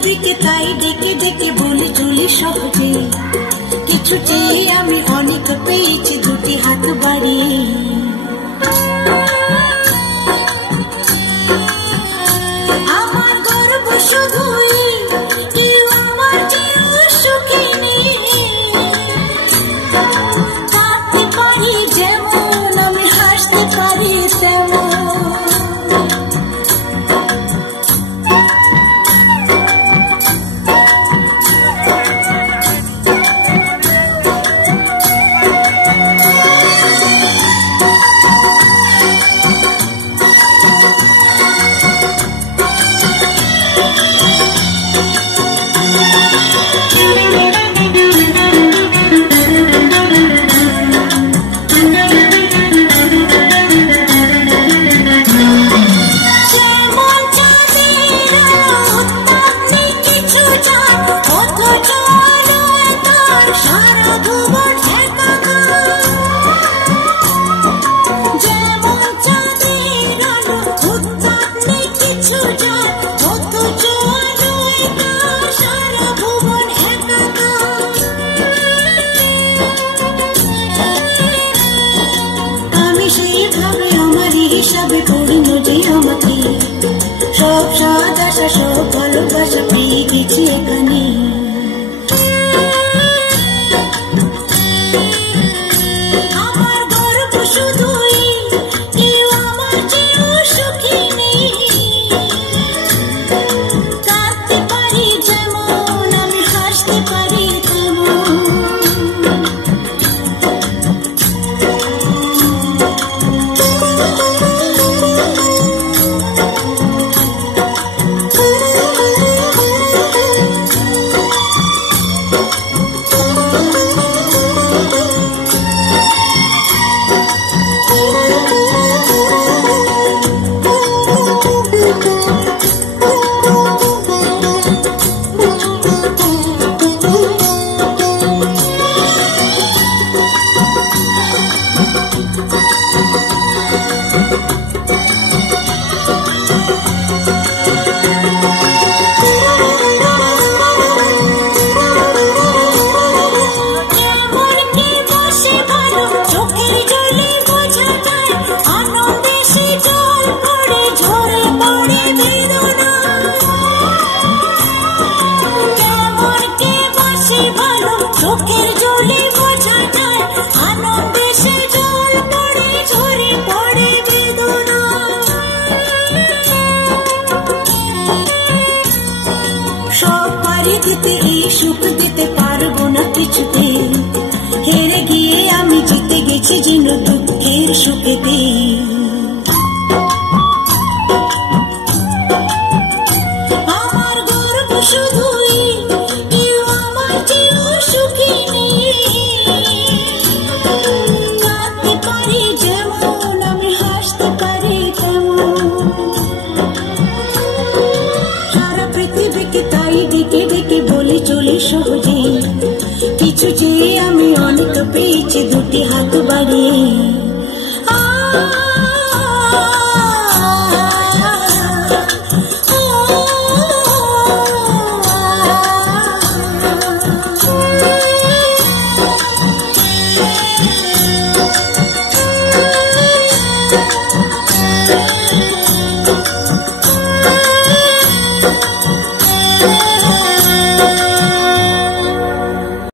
পৃথিবীকে তাই ডেকে ডেকে বলি চলি সহজে, কিছু চেয়ে আমি অনেক পেয়েছি দুটি হাত বাড়িয়ে। আমার গর্ব শুধুই কেউ আমার চেয়েও সুখী নেই, থাকতে পারি যেমন আমি হাসতে পারি তেমন। হিসাবে পড়িল যে আমাকে, সব স্বাদ আশা সব ভালোবাসা পেয়ে গেছি এখানে। আমার গর্ব শুধুই কেউ আমার চেয়েও সুখী নেই, থাকতে পারি যেমন আমি হাসতে পারি তেমন। চোখের জলে বোঝা যায় আনন্দে সে জল পড়ে ঝরে পড়ে বেদনা। সব পারি দিতে এই সুখ দিতে পারবো না কিছুতে, হেরে গিয়ে আমি জিতে গেছি যেন দুঃখের সুখেতে। আমার গর্ব শুধুই কেউ আমার চেয়েও সুখী নেই, থাকতে পারি যেমন আমি হাসতে পারি তেমন। সারা পৃথিবীকে তাই ডেকে ডেকে বলি চলি সহজে, কিছু চেয়ে আমি অনেক পেয়েছি দুটি হাত বাড়িয়ে।